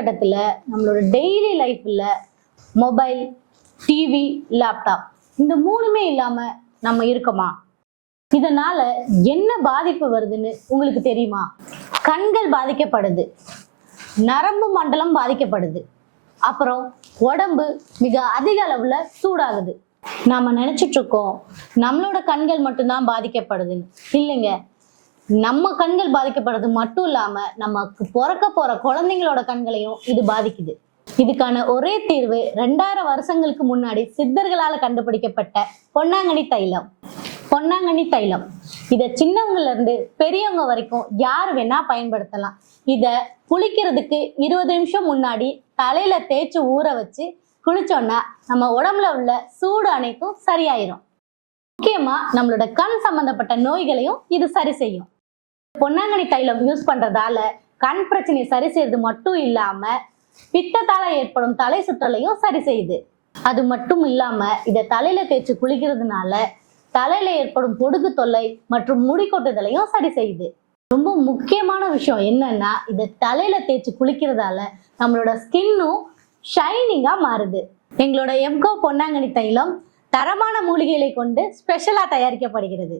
காலகட்டத்தில் நம்மளோட டெய்லி லைஃப்ல மொபைல், டிவி, லேப்டாப் இந்த மூணுமே இல்லாம நம்ம இருக்கோமா? இதனால என்ன பாதிப்பு வருதுன்னு உங்களுக்கு தெரியுமா? கண்கள் பாதிக்கப்படுது, நரம்பு மண்டலம் பாதிக்கப்படுது, அப்புறம் உடம்பு மிக அதிக அளவுல சூடாகுது. நாம நினைச்சிட்டு இருக்கோம் நம்மளோட கண்கள் மட்டும்தான் பாதிக்கப்படுதுன்னு. இல்லைங்க, நம்ம கண்கள் பாதிக்கப்படுறது மட்டும் இல்லாம நமக்கு பிறக்க போற குழந்தைங்களோட கண்களையும் இது பாதிக்குது. இதுக்கான ஒரே தீர்வு 2000 வருஷங்களுக்கு முன்னாடி சித்தர்களால கண்டுபிடிக்கப்பட்ட பொன்னாங்கண்ணி தைலம். பொன்னாங்கண்ணி தைலம் இத சின்னவங்கல இருந்து பெரியவங்க வரைக்கும் யார் வேணா பயன்படுத்தலாம். இத குளிக்கிறதுக்கு 20 நிமிஷம் முன்னாடி தலையில தேய்ச்சி ஊற வச்சு குளிச்சோம்னா நம்ம உடம்புல உள்ள சூடு அனைத்தும் சரியாயிரும். முக்கியமா நம்மளோட கண் சம்பந்தப்பட்ட நோய்களையும் இது சரி செய்யும். பொன்னாங்கண்ணி தைலம் யூஸ் பண்றதால கண் பிரச்சனையை சரி செய்யறது மட்டும் இல்லாம பித்தத்தால ஏற்படும் தலை சுற்றலையும் சரி செய்யுது. அது மட்டும் இல்லாம இத தலையில தேய்ச்சி குளிக்கிறதுனால தலையில ஏற்படும் பொடுகு தொல்லை மற்றும் முடி கொட்டுதலையும் சரி செய்யுது. ரொம்ப முக்கியமான விஷயம் என்னன்னா, இத தலையில தேய்ச்சி குளிக்கிறதால நம்மளோட ஸ்கின்னும் ஷைனிங்கா மாறுது. எங்களோட எம்கோ பொன்னாங்கண்ணி தைலம் தரமான மூலிகைகளை கொண்டு ஸ்பெஷலா தயாரிக்கப்படுகிறது.